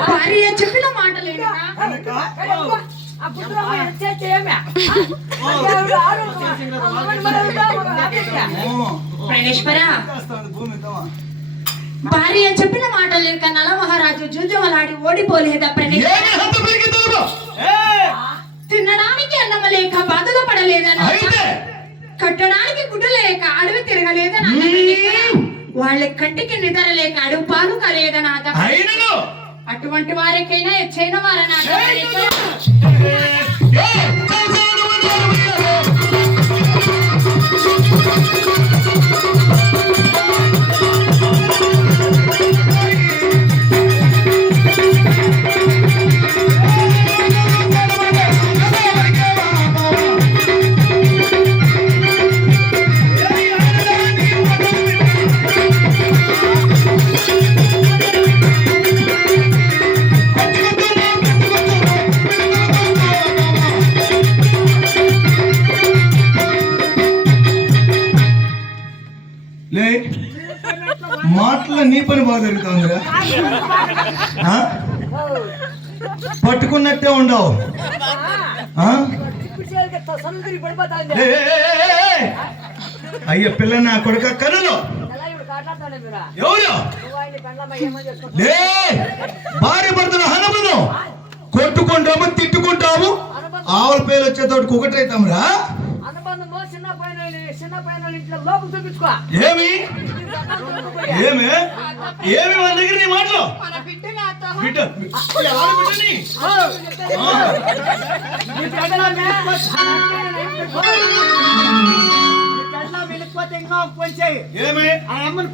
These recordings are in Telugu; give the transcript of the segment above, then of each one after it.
భార్య చెప్పిన మాటలు భార్య చెప్పిన మాటలు లేక నల మహారాజు జూజమలాడి ఓడిపోలేదా తినడానికి అన్నం లేక బాధగా పడలేదన్నా కట్టడానికి గుడ్డ లేక అడవి తిరగలేదని వాళ్ళ కంటికి నిద్ర లేక అడుగు పాలు కలేదని అటువంటి వారికైనా ఎచ్చైన వారనా మాటల నీ పని బాగా జరుగుతుందిరా పట్టుకున్నట్టే ఉండవు అయ్యో పిల్ల నా కొడుక కనులు ఎవరు భార్య భర్తలు హనమును కొట్టుకుంటాము తిట్టుకుంటాము ఆవుల పేరు వచ్చేతోటి ఒకటైతాం రా ఏమి ఏమి ఏమి మన దగ్గర నీ మాటలు బిడ్డ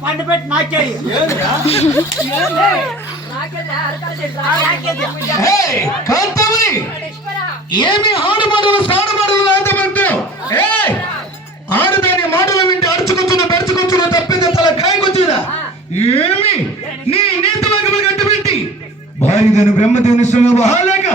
పండు పెట్టి నాకేయి ఏమి ఆడమాటలు సాడమాటలు పెట్టావు ఆడదాని మాటలు వింటే అడుచుకొచ్చున్నా పెడుచుకొచ్చున్నా తప్పింది తల కాయకొచ్చుదా ఏమి నీ నీతి వాక్యములు కట్టుబెట్టి భార్యను బ్రహ్మదేవుని బాగాలేక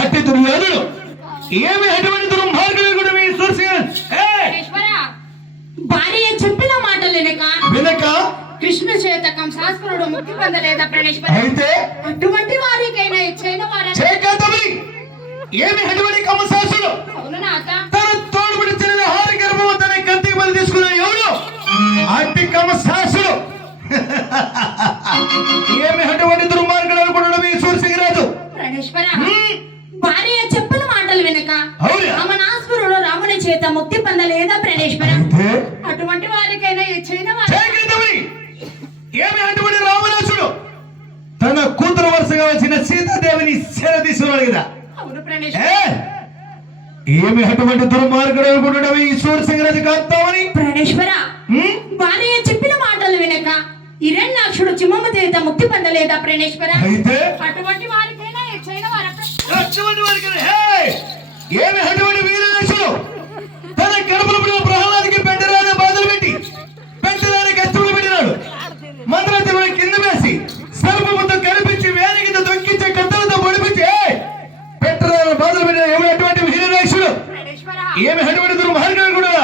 అట్టి దుర్యోధనుడు ఏమి అటువంటి దుర్మార్గుడు కూడా మీ సూర్యసేన పరమేశ్వర, భార్య చెప్పిన మాటలు వినక కృష్ణ చేత కంసాసురుడు ముక్తి పొందలేదా ప్రణేశ్వర? అయితే అటువంటి వారికైనా ఇచ్చైన వారని చేకతమి ఏమి అటువంటి కంసాసుడు అవును నాథ. తన తోడుబడి చెల్లిన హారి గర్భము తన కత్తికి బలి తీసుకున్న ఎవడు అట్టి కంసాసుడు ఏమి అటువంటి దుర్మార్గుడు అనుకున్నాడు మీ సూర్యసింగరాజు ప్రణేశ్వర, భార్య చెప్పిన మాటలు వినక అవునా? రామనాసురుడు రాముని చేత ముక్తి పొందలేదా ప్రణేశ్వర? అయితే అటువంటి వారికైనా ఇచ్చైన వారు చేకతమి ఏమి అటువంటి రామనాసుడు తన కూతురు వరుసగా వచ్చిన సీతాదేవిని సేవ తీసుకున్నాడు కదా. అవును ప్రణేశ్వర. ఏమి అటువంటి దుర్మార్గుడు అనుకుంటున్నావు ఈ సూర్యసింగరాజు కాస్తామని ప్రణేశ్వర, భార్య చెప్పిన మాటలు వినక హిరణ్యాక్షుడు చిమ్మమ్మ చేత ముక్తి పొందలేదా ప్రణేశ్వర? అయితే అటువంటి వారికైనా ఇచ్చైన వారు అటువంటి వారికి ఏమి అటువంటి వీరనాశుడు తన కడుపులో పుట్టిన ప్రహ్లాదికి పెట్టరాని బాధలు పెట్టి పెట్టరాని కష్టములు పెట్టినాడు. మంత్రాన్ని కింద వేసి సర్పముతో కనిపించి వేరగితో దొక్కించే కత్తలతో పొడిపించి పెట్టరాని బాధలు పెట్టిన ఏమి అటువంటి వీరనాశుడు ప్రణేశ్వర. ఏమి అటువంటి దుర్మార్గుడు కూడా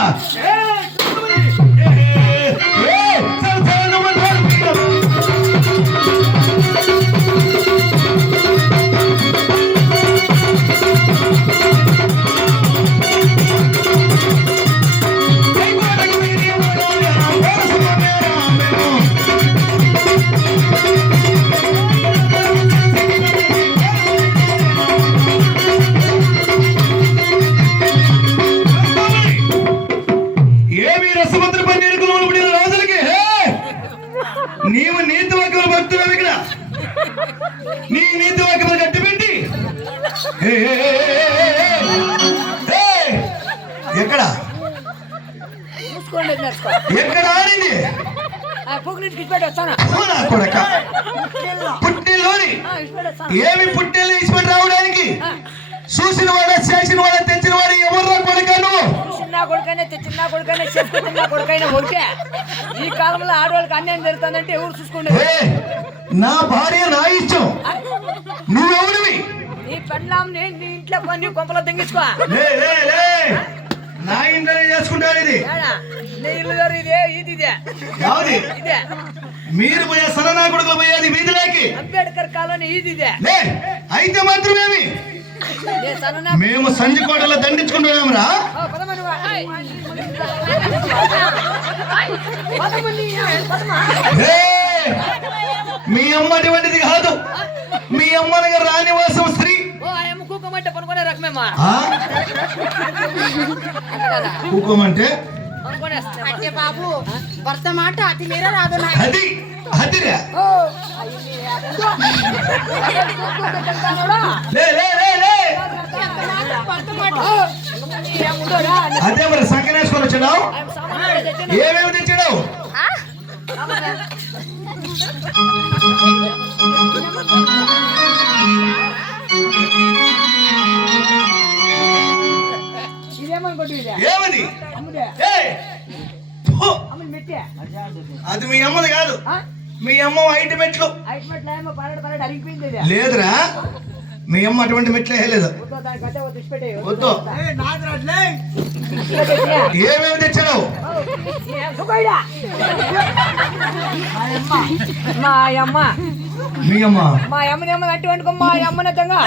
ఏమి రసభద్ర పన్నీరుకులు పడిన రాజులకి నీవు నీతి వాక్యములు భక్తులు ఇక్కడ నీ నీతి వాక్యములు కట్టిపెట్టి ఎక్కడ చూసుకోండి నేర్చుకో. ఎక్కడ ఆడింది పొగిలింటికి ఇచ్చిపెట్టి వచ్చాను. అవునా కొడక పుట్టిలోని ఏమి పుట్టెలు ఇచ్చిపెట్టి రావడానికి చూసిన వాడ చేసిన వాడ తెచ్చిన వాడు ఎవరు కొడక నువ్వు చిన్న కొడుకైనా చిన్న కొడుకైనా చిన్న కొడుకైనా ఒకటే. ఈ కాలంలో ఆడవాళ్ళకి అన్యాయం జరుగుతుందంటే ఎవరు చూసుకోండి. నా భార్య నా ఇష్టం నువ్వెవరివి నీ పెళ్ళాం నీ ఇంట్లో కొన్ని కొంపలో తెంగించుకో. లే లే లే నా ఇంట్లోనే చేసుకుంటాను ఇది నీ ఇల్లు గారు ఇదే ఇది ఇదే యావది ఇదే మీరు పోయే సలనా కొడుకులు పోయేది వీధిలోకి అంబేద్కర్ కాలనీ ఇది ఇదే. లే అయితే మాత్రమేమి మేము సంజికోటలో దండించుకుంటున్నాంరా. మీ అమ్మ అటువంటిది కాదు. మీ అమ్మనగా రానివాసం స్త్రీ కూకోమంటే అంటే బాబు భర్త మాట అతి మీర రాదు. అది అదిరా లే లే లే లే అదే మరి సంకనేశ్వరం వచ్చినావు ఏమేమి తెచ్చావు ఏమది అది మీ అమ్మది కాదు. మీ అమ్మ ఐటి మెట్లు లేదురా. మీ అమ్మ అటువంటి మెట్లే లేదు. వద్దు ఏమేమి తెచ్చావు మా అమ్మ మీ అమ్మ మా అమ్మనేమో అట్టి వండుకో. మా అమ్మనే తంగా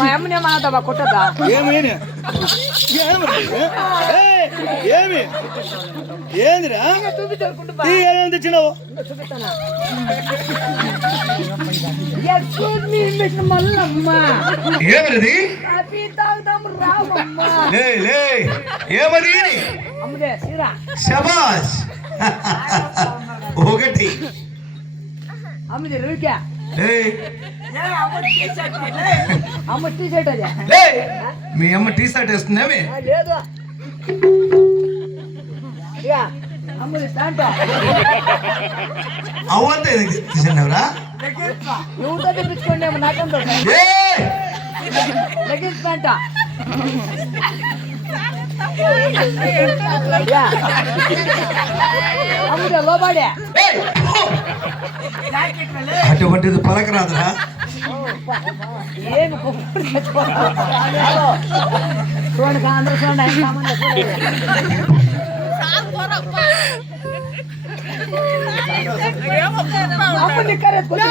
మా అమ్మనేమో అదా కొట్టదా ఏమి ఏందిరా తెచ్చినావు మల్లమ్మ ఏమది ఏమది శబాష్ ఒకటి అమ్మది రూకా అమ్మ టీ షర్ట్ అదే మీ అమ్మ టీ షర్ట్ వేస్తుందేమి లేదు అమ్మది ప్యాంట్ అవ్వంతా తీసినవరా ఎవరితో తెప్పించుకోండి నాకంటే లెగిన్స్ ప్యాంట్ అమ్మది లోబాడే అటువంటిది పలకరాదురా ఏమి కుప్పుడు చూడండి అందరూ చూడండి ఆయన సామాన్లు అప్పుడు నిక్కరేసుకుంటే